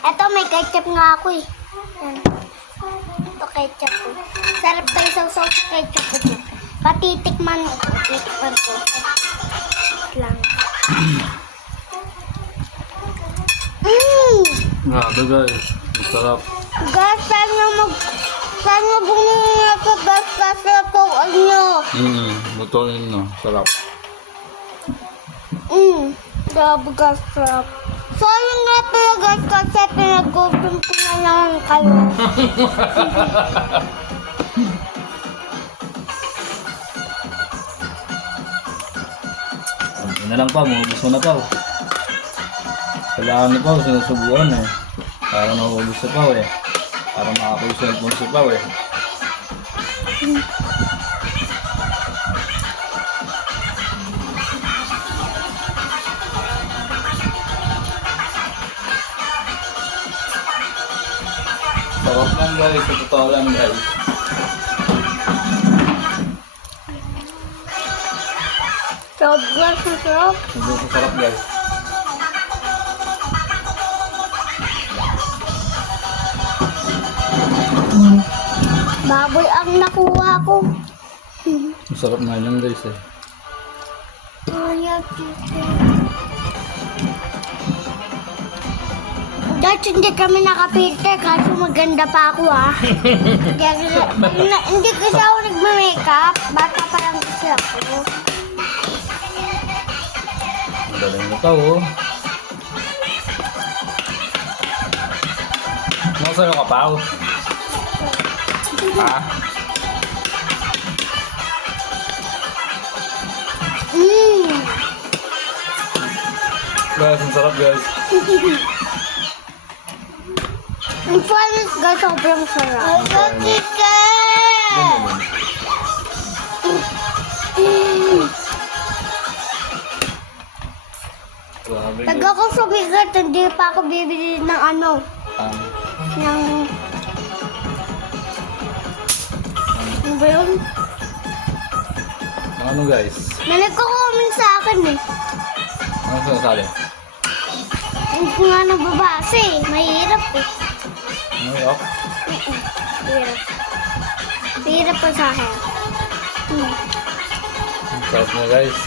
Eto, may ketchup nga ako eh. Yan. Ito ketchup ko. Sarap tayo sa sauce ketchup ko. Patitikman ko. Titikman ko. Wait lang. Grabe guys. Masarap. Guys, sana bumili na ito. Guys, kasi ito, ano. Lutuin na. Sarap. Grabe guys, sarap. Sayang nga pala guys, kasi pinag-gutom ko na lang kayo. Ano na lang pa, maubos mo na pa. Kailangan na pa, sinusubuan eh. Para maubos na pa eh. Para makakuha sa cellphone si Pao eh. Sarap lang guys, sa totoo lang guys. Sarap guys, sarap. Sobrang sarap guys. Baboy ang nakuha ko. Masarap na yan guys eh. Dahil hindi kami nakapilter kasi maganda pa ako ah. Hindi kasi ako nagma-makeup. Bata pa lang kasi ako. Ang galing mo Pao oh. Nasa'yo ka Pao? Ha? Guys, ang sarap guys. Ang fairness guys, sobrang sarap. Ay, Grabe Pag guys. ako sumigat, hindi pa ako bibili ng ano, ng... Ano ba yun? Ano guys? May nagko-comment sa akin eh. Ano sinasabi? Hindi ko nga nababasa eh. Mahirap eh. Ano yun? Mahirap. Mahirap pa sa akin. Ang sarap na guys.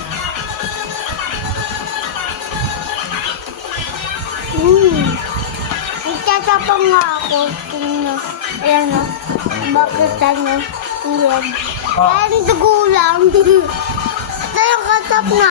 Nagtatapang nga ako. Tingnan. Ayan o. Bakit ano? Ang loob. Parang dugo lang. Tayo katap na.